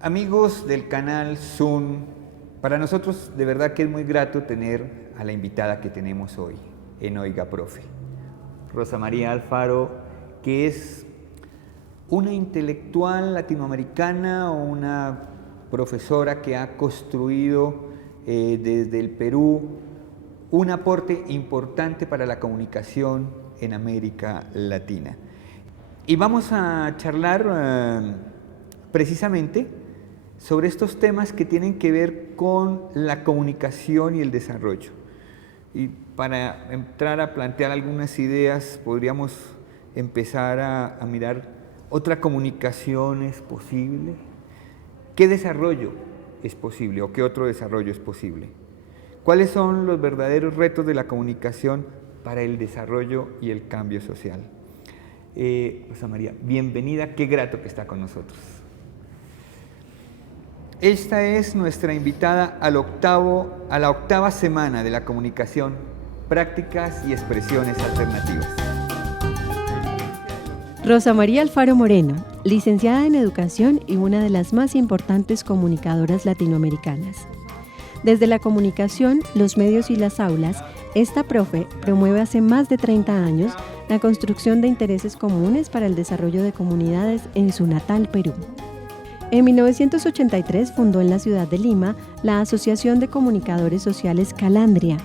Amigos del canal Zoom, para nosotros de verdad que es muy grato tener a la invitada que tenemos hoy en Oiga Profe, Rosa María Alfaro, que es una intelectual latinoamericana o una profesora que ha construido desde el Perú un aporte importante para la comunicación en América Latina. Y vamos a charlar precisamente sobre estos temas que tienen que ver con la comunicación y el desarrollo. Y para entrar a plantear algunas ideas, podríamos empezar a mirar, ¿otra comunicación es posible? ¿Qué desarrollo es posible o qué otro desarrollo es posible? ¿Cuáles son los verdaderos retos de la comunicación para el desarrollo y el cambio social? Rosa María, bienvenida, qué grato que está con nosotros. Esta es nuestra invitada a la octava semana de la comunicación, prácticas y expresiones alternativas. Rosa María Alfaro Moreno, licenciada en Educación y una de las más importantes comunicadoras latinoamericanas. Desde la comunicación, los medios y las aulas, esta profe promueve hace más de 30 años la construcción de intereses comunes para el desarrollo de comunidades en su natal Perú. En 1983 fundó en la ciudad de Lima la Asociación de Comunicadores Sociales Calandria.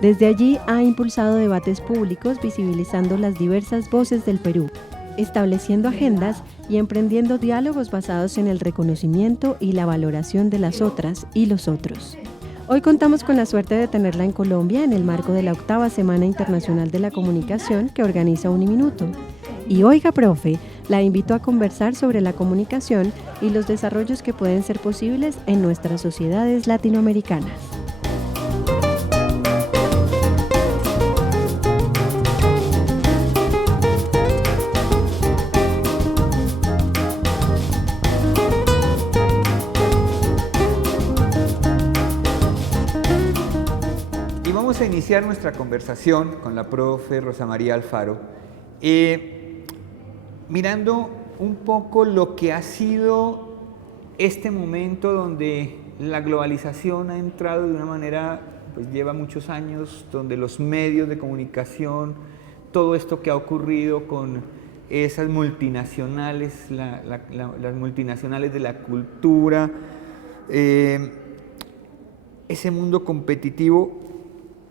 Desde allí ha impulsado debates públicos visibilizando las diversas voces del Perú, estableciendo agendas y emprendiendo diálogos basados en el reconocimiento y la valoración de las otras y los otros. Hoy contamos con la suerte de tenerla en Colombia en el marco de la octava Semana Internacional de la Comunicación que organiza Uniminuto. Y Oiga Profe, la invito a conversar sobre la comunicación y los desarrollos que pueden ser posibles en nuestras sociedades latinoamericanas. Y vamos a iniciar nuestra conversación con la profe Rosa María Alfaro, mirando un poco lo que ha sido este momento donde la globalización ha entrado de una manera, pues lleva muchos años, donde los medios de comunicación, todo esto que ha ocurrido con esas multinacionales, las multinacionales de la cultura, ese mundo competitivo,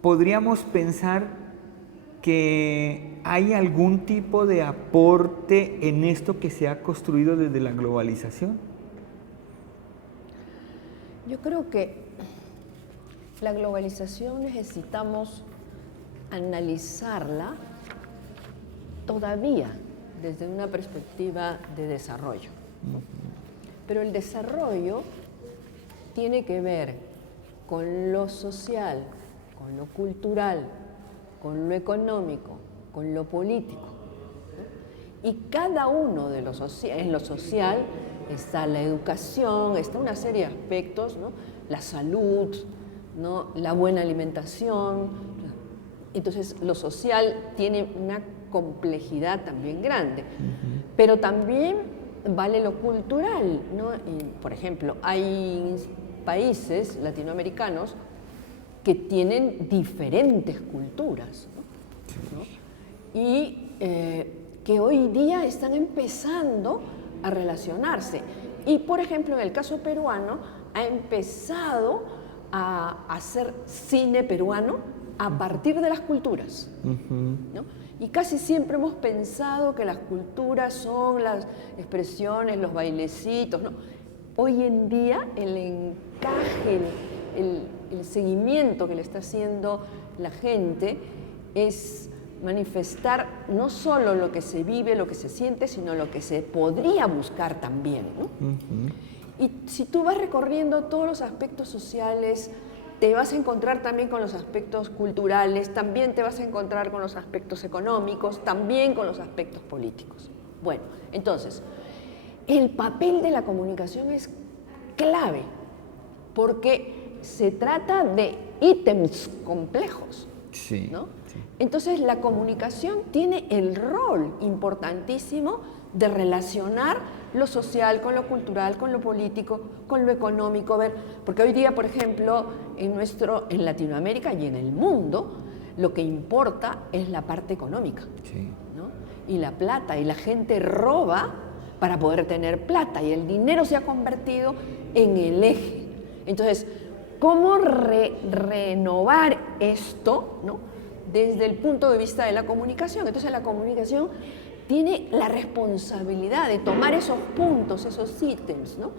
podríamos pensar que hay algún tipo de aporte en esto que se ha construido desde la globalización. Yo creo que la globalización necesitamos analizarla todavía desde una perspectiva de desarrollo. Pero el desarrollo tiene que ver con lo social, con lo cultural, con lo económico, con lo político. Y cada uno de los en lo social está la educación, está una serie de aspectos, ¿no? La salud, ¿no? La buena alimentación. Entonces, lo social tiene una complejidad también grande. Pero también vale lo cultural, ¿no? Y, por ejemplo, hay países latinoamericanos que tienen diferentes culturas, ¿no? Y que hoy día están empezando a relacionarse. Y, por ejemplo, en el caso peruano, ha empezado a hacer cine peruano a partir de las culturas, ¿no? Y casi siempre hemos pensado que las culturas son las expresiones, los bailecitos, ¿no? Hoy en día el encaje, el seguimiento que le está haciendo la gente es manifestar no solo lo que se vive, lo que se siente, sino lo que se podría buscar también, ¿no? Y si tú vas recorriendo todos los aspectos sociales, te vas a encontrar también con los aspectos culturales, también te vas a encontrar con los aspectos económicos, también con los aspectos políticos. Bueno, entonces, el papel de la comunicación es clave, porque se trata de ítems complejos, Sí, ¿no? sí. Entonces, la comunicación tiene el rol importantísimo de relacionar lo social, con lo cultural, con lo político, con lo económico, porque hoy día, por ejemplo, en Latinoamérica y en el mundo, lo que importa es la parte económica, Sí. ¿no? Y la plata, y la gente roba para poder tener plata, y el dinero se ha convertido en el eje. Entonces, ¿cómo renovar esto, ¿no? Desde el punto de vista de la comunicación? Entonces, la comunicación tiene la responsabilidad de tomar esos puntos, esos ítems, ¿no?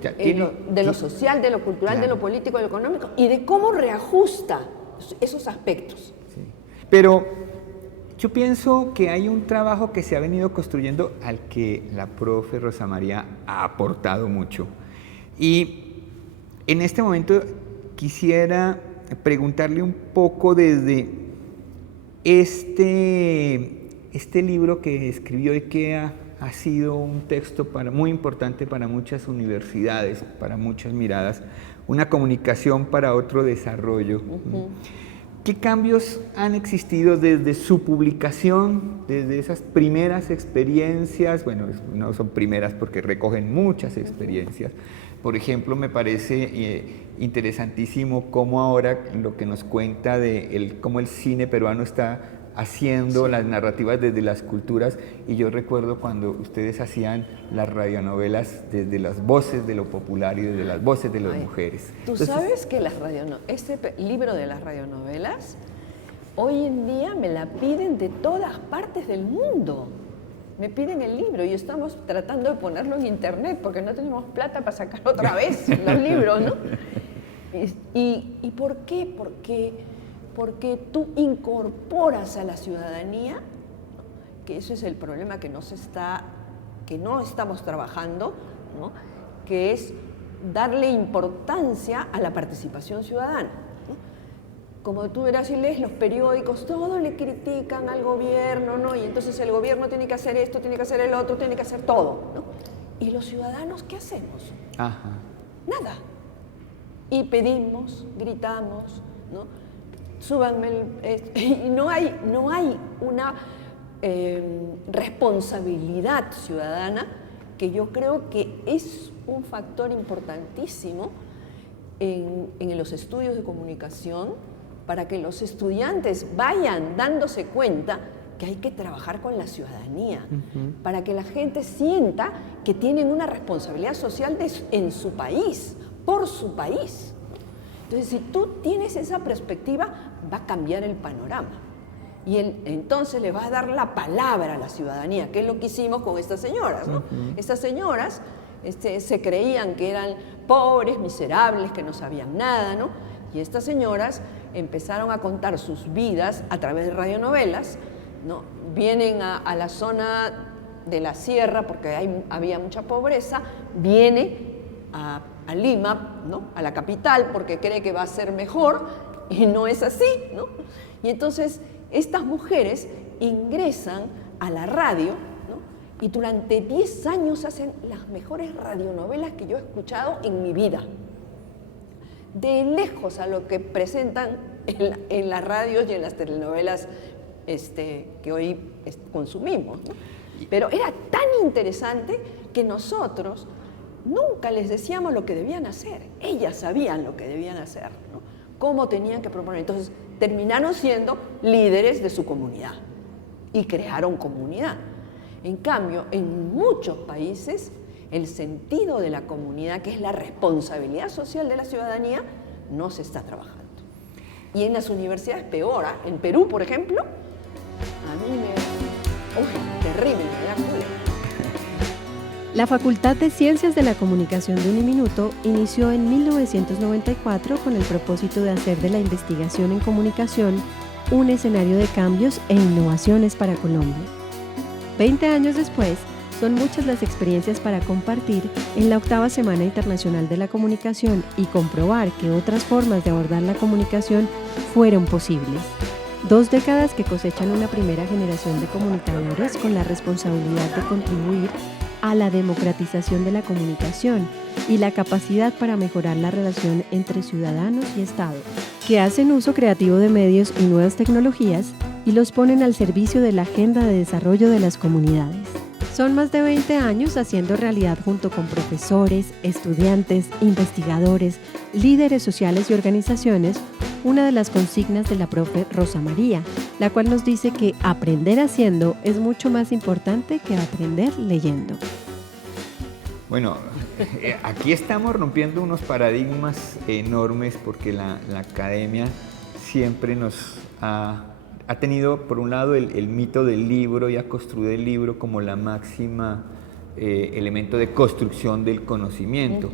De lo social, de lo cultural, claro, de lo político, de lo económico, y de cómo reajusta esos aspectos. Sí. Pero yo pienso que hay un trabajo que se ha venido construyendo al que la profe Rosa María ha aportado mucho. Y en este momento quisiera preguntarle un poco desde este libro que escribió y que ha sido un texto muy importante para muchas universidades, para muchas miradas, una comunicación para otro desarrollo. Uh-huh. ¿Qué cambios han existido desde su publicación, desde esas primeras experiencias? Bueno, no son primeras porque recogen muchas experiencias. Por ejemplo, me parece interesantísimo cómo ahora lo que nos cuenta de cómo el cine peruano está haciendo las narrativas desde las culturas, y yo recuerdo cuando ustedes hacían las radionovelas desde las voces de lo popular y desde las voces de las mujeres. Tú sabes que este libro de las radionovelas hoy en día me la piden de todas partes del mundo. Me piden el libro y estamos tratando de ponerlo en internet porque no tenemos plata para sacar otra vez los libros, ¿no? ¿Y por qué? Porque tú incorporas a la ciudadanía, que eso es el problema que no estamos trabajando, ¿no? Que es darle importancia a la participación ciudadana, ¿no? Como tú verás y lees los periódicos, todos le critican al gobierno, ¿no? Y entonces el gobierno tiene que hacer esto, tiene que hacer el otro, tiene que hacer todo, ¿no? ¿Y los ciudadanos qué hacemos? Ajá. Nada. Y pedimos, gritamos, ¿no? Súbanme y no hay una responsabilidad ciudadana, que yo creo que es un factor importantísimo en los estudios de comunicación, para que los estudiantes vayan dándose cuenta que hay que trabajar con la ciudadanía, uh-huh, para que la gente sienta que tienen una responsabilidad social en su país, por su país. Entonces, si tú tienes esa perspectiva, va a cambiar el panorama. Y entonces le vas a dar la palabra a la ciudadanía, que es lo que hicimos con estas señoras, ¿no? Uh-huh. Estas señoras se creían que eran pobres, miserables, que no sabían nada, ¿no? Y estas señoras empezaron a contar sus vidas a través de radionovelas, ¿no? Vienen a la zona de la sierra, porque había mucha pobreza, viene a Lima, ¿no? A la capital, porque cree que va a ser mejor, y no es así, ¿no? Y entonces estas mujeres ingresan a la radio, ¿no? Y durante 10 años hacen las mejores radionovelas que yo he escuchado en mi vida. De lejos a lo que presentan en las radios y en las telenovelas que hoy consumimos, ¿no? Pero era tan interesante que nosotros nunca les decíamos lo que debían hacer. Ellas sabían lo que debían hacer, ¿no? Cómo tenían que proponer. Entonces, terminaron siendo líderes de su comunidad y crearon comunidad. En cambio, en muchos países, el sentido de la comunidad, que es la responsabilidad social de la ciudadanía, no se está trabajando. Y en las universidades peor, ¿eh? En Perú, por ejemplo, a mí terrible, me da cólera. La Facultad de Ciencias de la Comunicación de Uniminuto inició en 1994 con el propósito de hacer de la investigación en comunicación un escenario de cambios e innovaciones para Colombia. 20 años después, son muchas las experiencias para compartir en la 8ª Semana Internacional de la Comunicación y comprobar que otras formas de abordar la comunicación fueron posibles. 2 décadas que cosechan una primera generación de comunicadores con la responsabilidad de contribuir a la democratización de la comunicación y la capacidad para mejorar la relación entre ciudadanos y Estado, que hacen uso creativo de medios y nuevas tecnologías y los ponen al servicio de la agenda de desarrollo de las comunidades. Son más de 20 años haciendo realidad junto con profesores, estudiantes, investigadores, líderes sociales y organizaciones una de las consignas de la profe Rosa María, la cual nos dice que aprender haciendo es mucho más importante que aprender leyendo. Bueno, aquí estamos rompiendo unos paradigmas enormes porque la academia siempre nos ha tenido, por un lado, el mito del libro y ha construido el libro como la máxima elemento de construcción del conocimiento.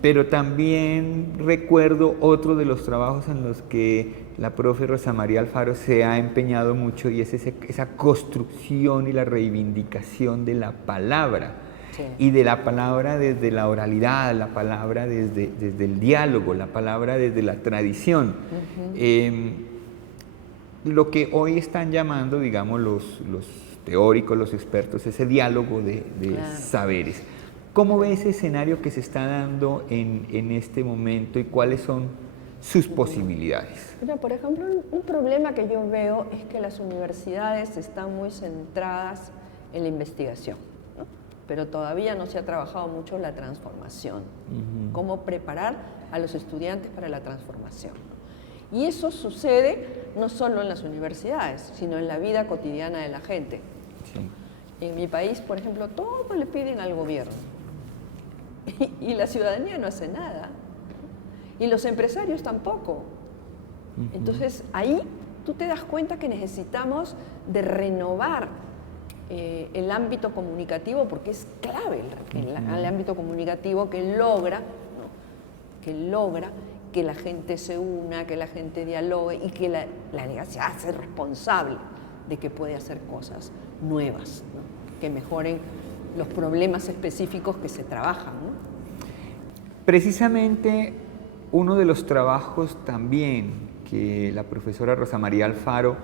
Pero también recuerdo otro de los trabajos en los que la profe Rosa María Alfaro se ha empeñado mucho y es esa construcción y la reivindicación de la palabra. Sí. Y de la palabra desde la oralidad, la palabra desde el diálogo, la palabra desde la tradición. Lo que hoy están llamando, digamos, los teóricos, los expertos, ese diálogo de claro. saberes. ¿Cómo ve ese escenario que se está dando en este momento y cuáles son sus posibilidades? Mira, por ejemplo, un problema que yo veo es que las universidades están muy centradas en la investigación, ¿no? Pero todavía no se ha trabajado mucho la transformación. Cómo preparar a los estudiantes para la transformación. Y eso sucede no solo en las universidades, sino en la vida cotidiana de la gente. Sí. En mi país, por ejemplo, todo le piden al gobierno. Y la ciudadanía no hace nada. Y los empresarios tampoco. Entonces, ahí tú te das cuenta que necesitamos de renovar el ámbito comunicativo, porque es clave el ámbito comunicativo que logra, ¿no? Que la gente se una, que la gente dialogue y que la se hace responsable de que puede hacer cosas nuevas, ¿no? Que mejoren los problemas específicos que se trabajan, ¿no? Precisamente uno de los trabajos también que la profesora Rosa María Alfaro,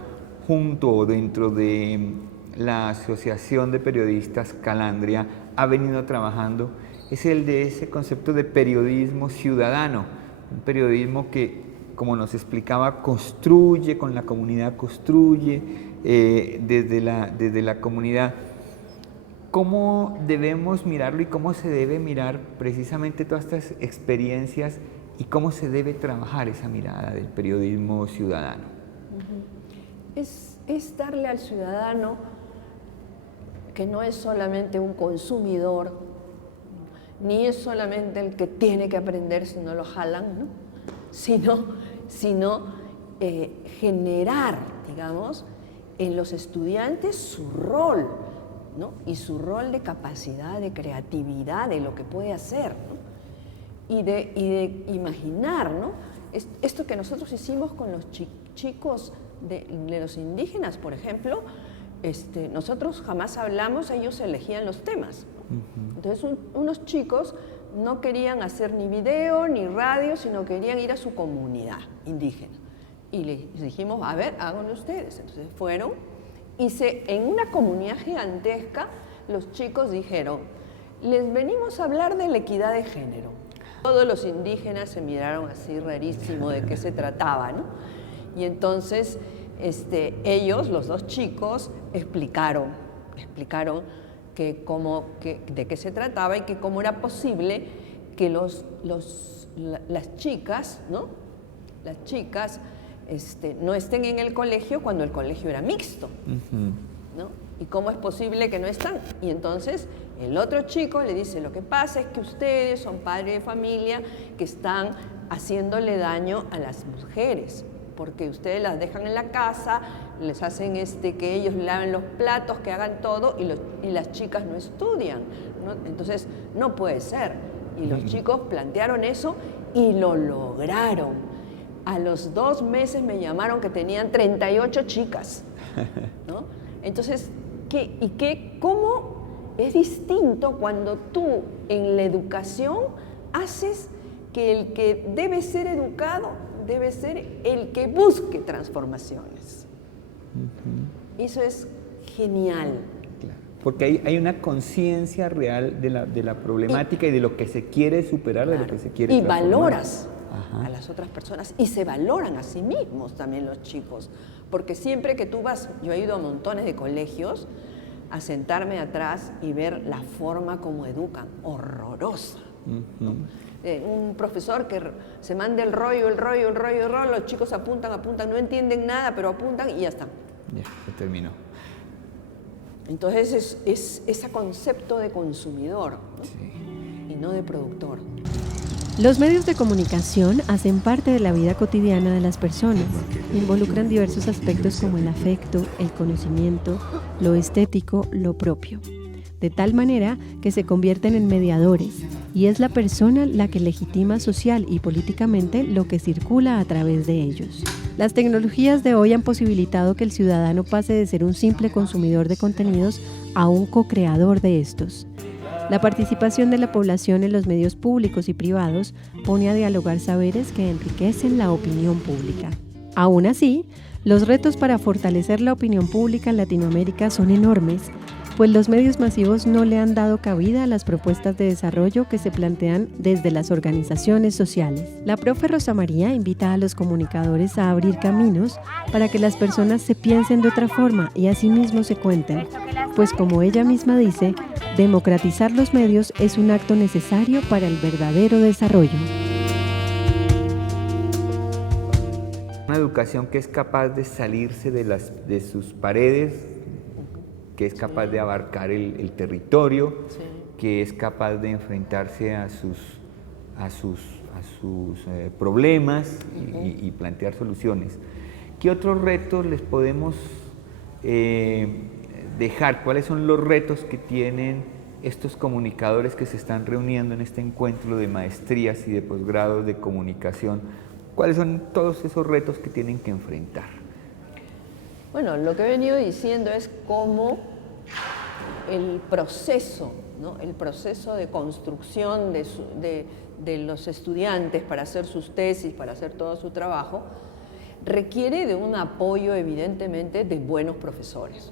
junto o dentro de la Asociación de Periodistas Calandria, ha venido trabajando, es el de ese concepto de periodismo ciudadano. Un periodismo que, como nos explicaba, construye con la comunidad, construye desde la comunidad. ¿Cómo debemos mirarlo y cómo se debe mirar precisamente todas estas experiencias y cómo se debe trabajar esa mirada del periodismo ciudadano? Es darle al ciudadano que no es solamente un consumidor, ni es solamente el que tiene que aprender si no lo jalan, ¿no? sino generar, digamos, en los estudiantes su rol, ¿no? Y su rol de capacidad, de creatividad, de lo que puede hacer, ¿no? Y de imaginar, ¿no? Esto que nosotros hicimos con los chicos de los indígenas, por ejemplo, nosotros jamás hablamos, ellos elegían los temas. Entonces unos chicos no querían hacer ni video ni radio, sino querían ir a su comunidad indígena. Y les dijimos, a ver, háganlo ustedes. Entonces fueron y en una comunidad gigantesca los chicos dijeron, les venimos a hablar de la equidad de género. Todos los indígenas se miraron así rarísimo de qué se trataba, ¿no? Y entonces ellos, los dos chicos, explicaron de qué se trataba y que cómo era posible que las chicas, ¿no? Las chicas no estén en el colegio cuando el colegio era mixto, ¿no? Y cómo es posible que no están. Y entonces el otro chico le dice, lo que pasa es que ustedes son padres de familia que están haciéndole daño a las mujeres, porque ustedes las dejan en la casa, les hacen que ellos laven los platos, que hagan todo, y las chicas no estudian, ¿no? Entonces, no puede ser. Y los chicos plantearon eso y lo lograron. A los 2 meses me llamaron que tenían 38 chicas, ¿no? Entonces, ¿cómo es distinto cuando tú en la educación haces que el que debe ser educado debe ser el que busque transformaciones? Eso es genial. Claro, porque hay una conciencia real de la problemática y de lo que se quiere superar, claro, de lo que se quiere transformar. Y valoras a las otras personas y se valoran a sí mismos también los chicos, porque siempre que tú vas, yo he ido a montones de colegios, a sentarme atrás y ver la forma como educan, horrorosa. ¿no? Un profesor que se manda el rollo, los chicos apuntan, no entienden nada, pero apuntan y ya está. Ya, se terminó. Entonces es ese concepto de consumidor, ¿no? Sí. Y no de productor. Los medios de comunicación hacen parte de la vida cotidiana de las personas. Involucran diversos aspectos como el afecto, el conocimiento, lo estético, lo propio. De tal manera que se convierten en mediadores, y es la persona la que legitima social y políticamente lo que circula a través de ellos. Las tecnologías de hoy han posibilitado que el ciudadano pase de ser un simple consumidor de contenidos a un co-creador de estos. La participación de la población en los medios públicos y privados pone a dialogar saberes que enriquecen la opinión pública. Aún así, los retos para fortalecer la opinión pública en Latinoamérica son enormes, pues los medios masivos no le han dado cabida a las propuestas de desarrollo que se plantean desde las organizaciones sociales. La profe Rosa María invita a los comunicadores a abrir caminos para que las personas se piensen de otra forma y asimismo se cuenten, pues como ella misma dice, democratizar los medios es un acto necesario para el verdadero desarrollo. Una educación que es capaz de salirse de sus paredes, que es capaz de abarcar el territorio, Sí. que es capaz de enfrentarse a sus problemas y plantear soluciones. ¿Qué otros retos les podemos dejar? ¿Cuáles son los retos que tienen estos comunicadores que se están reuniendo en este encuentro de maestrías y de posgrados de comunicación? ¿Cuáles son todos esos retos que tienen que enfrentar? Bueno, lo que he venido diciendo es cómo el proceso, ¿no? El proceso de construcción de los estudiantes para hacer sus tesis, para hacer todo su trabajo, requiere de un apoyo evidentemente de buenos profesores.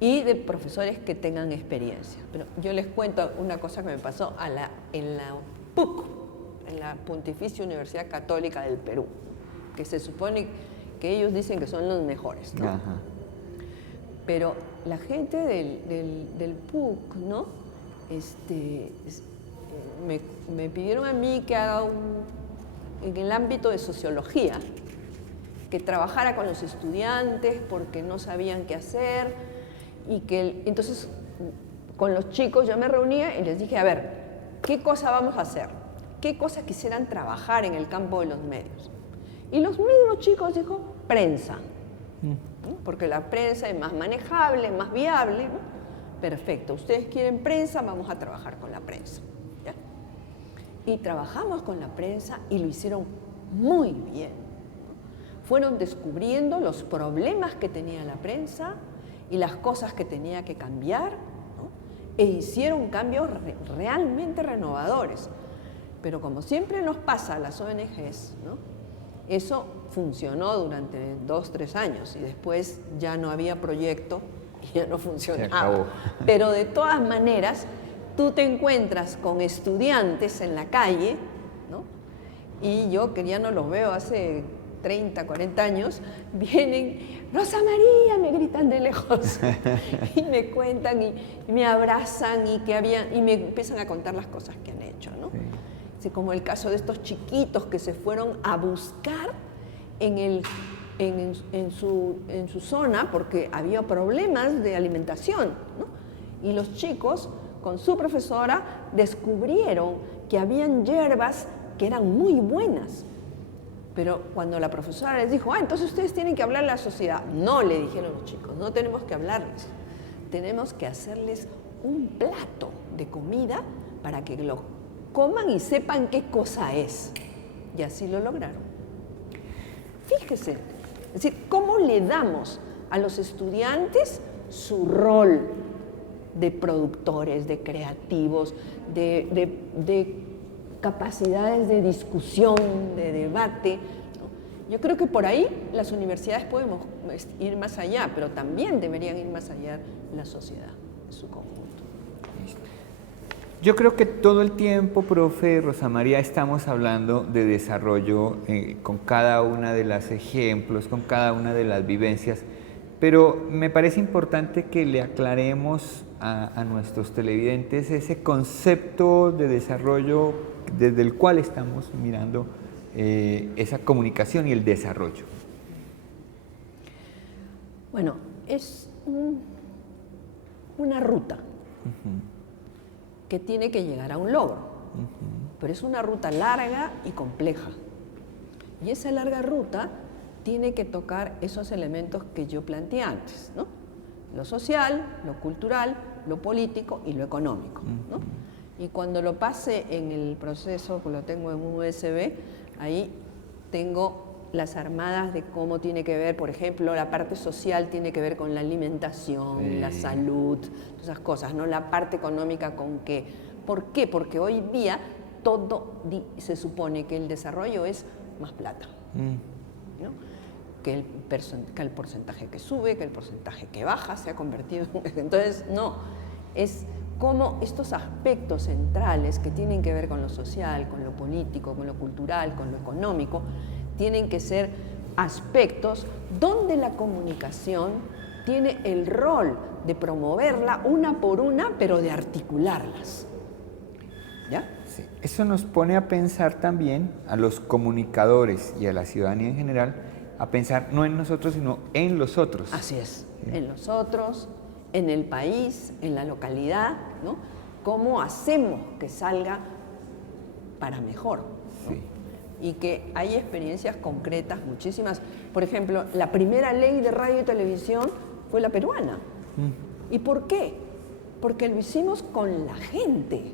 Y de profesores que tengan experiencia. Pero yo les cuento una cosa que me pasó en la PUC, en la Pontificia Universidad Católica del Perú, que se supone que ellos dicen que son los mejores, ¿no? Ajá. Pero la gente del PUC, ¿no? Me pidieron a mí que haga en el ámbito de sociología, que trabajara con los estudiantes porque no sabían qué hacer, y que entonces con los chicos yo me reunía y les dije, a ver, ¿qué cosa vamos a hacer? ¿Qué cosas quisieran trabajar en el campo de los medios? Y los mismos chicos dijo, prensa, ¿no? Porque la prensa es más manejable, más viable, ¿no? Perfecto, ustedes quieren prensa, vamos a trabajar con la prensa, ¿ya? Y trabajamos con la prensa y lo hicieron muy bien, ¿no? Fueron descubriendo los problemas que tenía la prensa y las cosas que tenía que cambiar, ¿no? E hicieron cambios realmente renovadores. Pero como siempre nos pasa a las ONGs, ¿no? Eso funcionó durante 2, 3 años y después ya no había proyecto y ya no funcionaba. Se acabó. Pero de todas maneras, tú te encuentras con estudiantes en la calle, ¿no? Y yo, que ya no los veo hace 30, 40 años, vienen, Rosa María, me gritan de lejos y me cuentan y me abrazan y me empiezan a contar las cosas que han hecho, ¿no? Sí. Como el caso de estos chiquitos que se fueron a buscar en su zona porque había problemas de alimentación, ¿no? Y los chicos con su profesora descubrieron que habían hierbas que eran muy buenas. Pero cuando la profesora les dijo, entonces ustedes tienen que hablarle a la sociedad. No, le dijeron los chicos, no tenemos que hablarles. Tenemos que hacerles un plato de comida para que lo coman y sepan qué cosa es. Y así lo lograron. Fíjese, es decir, cómo le damos a los estudiantes su rol de productores, de creativos, de capacidades de discusión, de debate, ¿no? Yo creo que por ahí las universidades podemos ir más allá, pero también deberían ir más allá la sociedad en su conjunto. Yo creo que todo el tiempo, profe Rosa María, estamos hablando de desarrollo con cada una de los ejemplos, con cada una de las vivencias pero me parece importante que le aclaremos a nuestros televidentes ese concepto de desarrollo desde el cual estamos mirando esa comunicación y el desarrollo. Bueno, es una ruta que tiene que llegar a un logro, pero es una ruta larga y compleja. Y esa larga ruta tiene que tocar esos elementos que yo planteé antes, ¿no? Lo social, lo cultural, lo político y lo económico, ¿no? Y cuando lo pase en el proceso, que lo tengo en un USB, ahí tengo las armadas de cómo tiene que ver, por ejemplo, la parte social tiene que ver con la alimentación, la salud, todas esas cosas, ¿no? La parte económica con qué. ¿Por qué? Porque hoy día todo se supone que el desarrollo es más plata, ¿no? Que el porcentaje que sube, que el porcentaje que baja se ha convertido en... Entonces, no, es cómo estos aspectos centrales que tienen que ver con lo social, con lo político, con lo cultural, con lo económico, tienen que ser aspectos donde la comunicación tiene el rol de promoverla una por una, pero de articularlas. ¿Ya? Sí. Eso nos pone a pensar también a los comunicadores y a la ciudadanía en general, a pensar no en nosotros, sino en los otros. Así es, ¿sí? En los otros, en el país, en la localidad, ¿no? ¿Cómo hacemos que salga para mejor? ¿no? Sí. Y que hay experiencias concretas, muchísimas. Por ejemplo, la primera ley de radio y televisión fue la peruana. ¿Y por qué? Porque lo hicimos con la gente.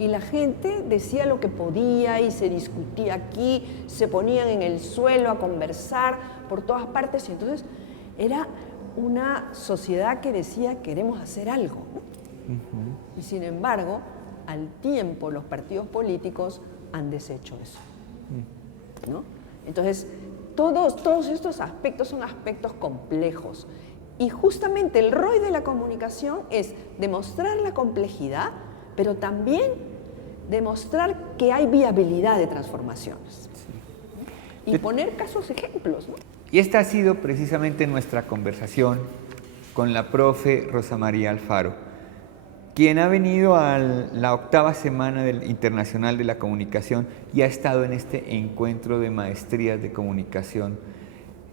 Y la gente decía lo que podía y se discutía aquí, se ponían en el suelo a conversar por todas partes. Y entonces era una sociedad que decía queremos hacer algo, ¿no? Y sin embargo, al tiempo los partidos políticos han deshecho eso, ¿no? Entonces, todos estos aspectos son aspectos complejos. Y justamente el rol de la comunicación es demostrar la complejidad, pero también demostrar que hay viabilidad de transformaciones. Sí. Y poner casos ejemplos, ¿no? Y esta ha sido precisamente nuestra conversación con la profe Rosa María Alfaro, quien ha venido a la 8ª Semana Internacional de la Comunicación y ha estado en este encuentro de maestrías de comunicación.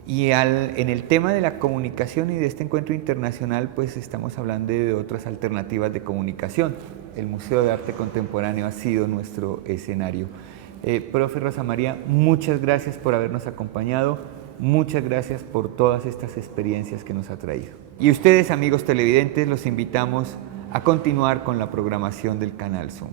Y en el tema de la comunicación y de este encuentro internacional, pues estamos hablando de otras alternativas de comunicación. El Museo de Arte Contemporáneo ha sido nuestro escenario. Profe Rosa María, muchas gracias por habernos acompañado, muchas gracias por todas estas experiencias que nos ha traído. Y ustedes, amigos televidentes, los invitamos a continuar con la programación del Canal Zoom.